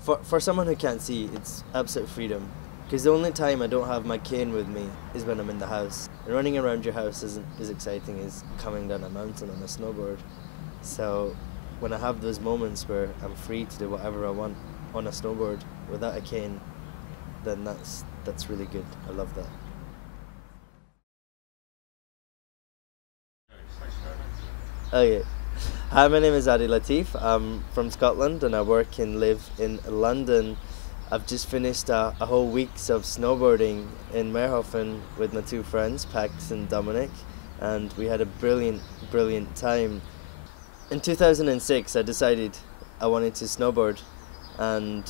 For someone who can't see, it's absolute freedom. Because the only time I don't have my cane with me is when I'm in the house. And running around your house isn't as exciting as coming down a mountain on a snowboard. So when I have those moments where I'm free to do whatever I want on a snowboard without a cane, then that's really good. I love that. Okay. Hi, my name is Adil Latif. I'm from Scotland and I work and live in London. I've just finished a whole weeks of snowboarding in Meerhofen with my two friends, Pax and Dominic, and we had a brilliant time. In 2006 I decided I wanted to snowboard and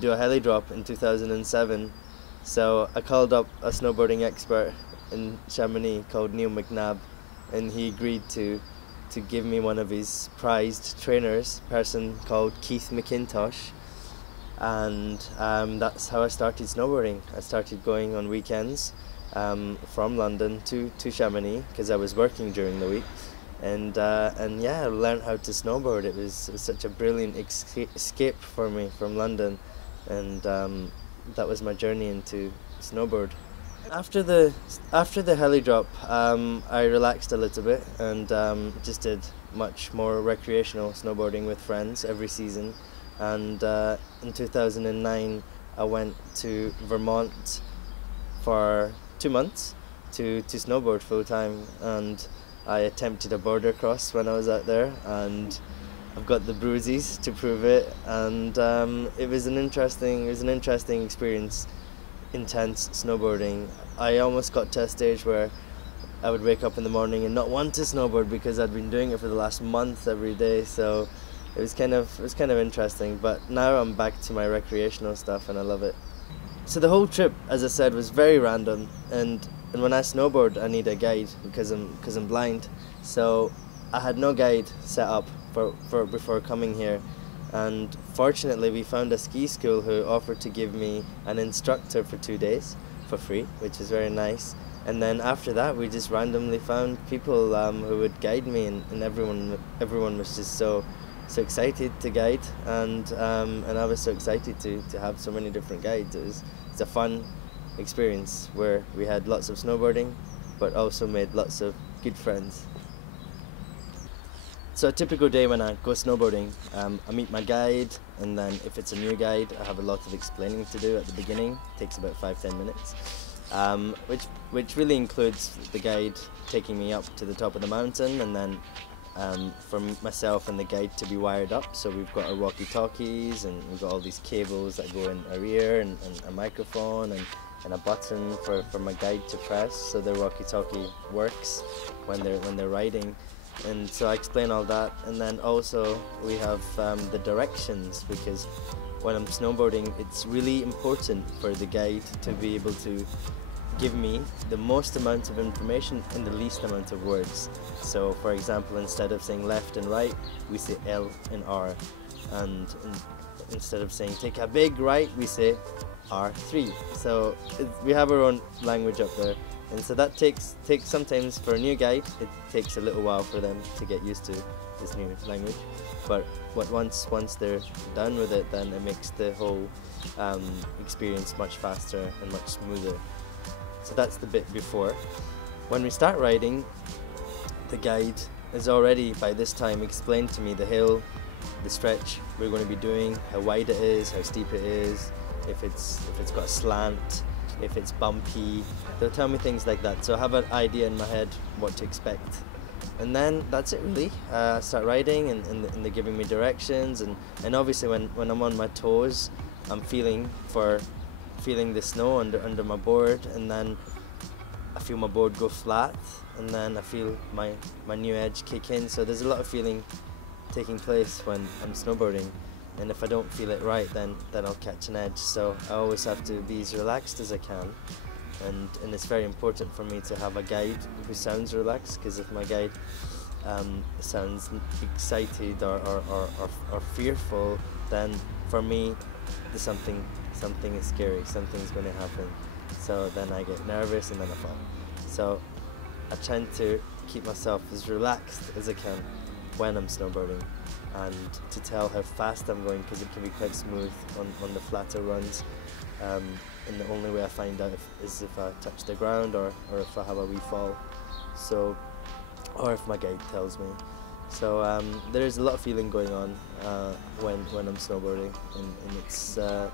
do a heli drop in 2007. So I called up a snowboarding expert in Chamonix called Neil McNabb, and he agreed to give me one of his prized trainers, a person called Keith McIntosh, and that's how I started snowboarding. I started going on weekends from London to Chamonix because I was working during the week, and yeah, I learned how to snowboard. It was such a brilliant escape for me from London, and that was my journey into snowboard. After the heli drop, I relaxed a little bit and just did much more recreational snowboarding with friends every season. And in 2009, I went to Vermont for 2 months to snowboard full time, and I attempted a border cross when I was out there, and I've got the bruises to prove it. And it was an interesting experience. Intense snowboarding. I almost got to a stage where I would wake up in the morning and not want to snowboard because I'd been doing it for the last month every day. So it was kind of interesting. But now I'm back to my recreational stuff and I love it. So the whole trip, as I said, was very random. And when I snowboard, I need a guide because I'm blind. So I had no guide set up for before coming here. And fortunately we found a ski school who offered to give me an instructor for 2 days for free, which is very nice. And then after that we just randomly found people who would guide me, and everyone was just so excited to guide, and I was so excited to have so many different guides. It's a fun experience where we had lots of snowboarding but also made lots of good friends. So a typical day when I go snowboarding, I meet my guide, and then if it's a new guide, I have a lot of explaining to do at the beginning. It takes about 5-10 minutes, which really includes the guide taking me up to the top of the mountain, and then for myself and the guide to be wired up. So we've got our walkie-talkies, and we've got all these cables that go in our ear, and a microphone, and a button for my guide to press so the walkie-talkie works when they're riding. And so I explain all that, and then also we have the directions, because when I'm snowboarding it's really important for the guide to be able to give me the most amount of information in the least amount of words. So for example, instead of saying left and right, we say L and R, and instead of saying take a big right, we say R3. So we have our own language up there. And so that takes sometimes, for a new guide, it takes a little while for them to get used to this new language. But once they're done with it, then it makes the whole experience much faster and much smoother. So that's the bit before. When we start riding, the guide has already by this time explained to me the hill, the stretch we're going to be doing, how wide it is, how steep it is, if it's got a slant, if it's bumpy. They'll tell me things like that, so I have an idea in my head what to expect. And then that's it really. I start riding, and they're giving me directions, and obviously when I'm on my toes, I'm feeling the snow under my board, and then I feel my board go flat, and then I feel my new edge kick in. So there's a lot of feeling taking place when I'm snowboarding. And if I don't feel it right, then I'll catch an edge. So I always have to be as relaxed as I can, and it's very important for me to have a guide who sounds relaxed, because if my guide sounds excited or fearful, then for me there's something is scary, something's going to happen. So then I get nervous and then I fall. So I try to keep myself as relaxed as I can, when I'm snowboarding, and to tell how fast I'm going, because it can be quite smooth on the flatter runs. And the only way I find out is if I touch the ground, or if I have a wee fall, so, or if my guide tells me. So there is a lot of feeling going on when I'm snowboarding, and it's a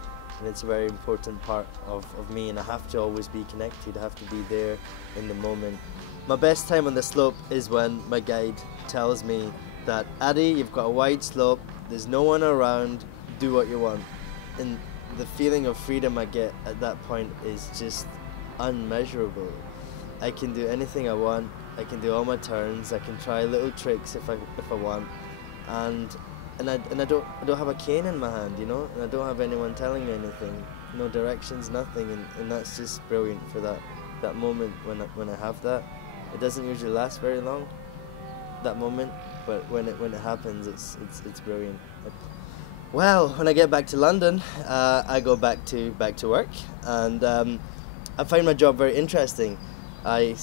very important part of me, and I have to always be connected. I have to be there in the moment. My best time on the slope is when my guide tells me that, Addy, you've got a wide slope, there's no one around, do what you want. And the feeling of freedom I get at that point is just unmeasurable. I can do anything I want, I can do all my turns, I can try little tricks if I want, and I don't have a cane in my hand, you know, and I don't have anyone telling me anything, no directions, nothing, and that's just brilliant for that moment when I have that. It doesn't usually last very long, that moment, but when it happens, it's brilliant. Well, when I get back to London, I go back to work, and I find my job very interesting. I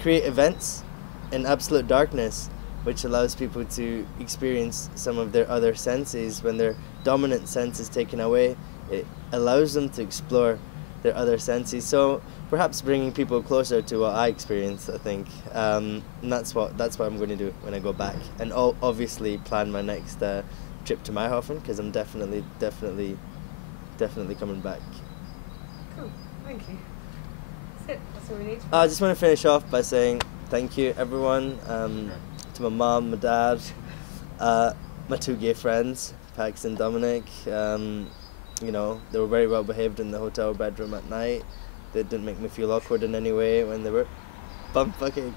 create events in absolute darkness, which allows people to experience some of their other senses. When their dominant sense is taken away, it allows them to explore their other senses. So perhaps bringing people closer to what I experienced, I think, and that's what I'm going to do when I go back, and obviously plan my next trip to Mayhofen, because I'm definitely coming back. Cool, thank you. That's it. That's all we need. I just want to finish off by saying thank you, everyone, to my mum, my dad, my two gay friends, Pax and Dominic. You know, they were very well behaved in the hotel bedroom at night. They didn't make me feel awkward in any way when they were bum fucking.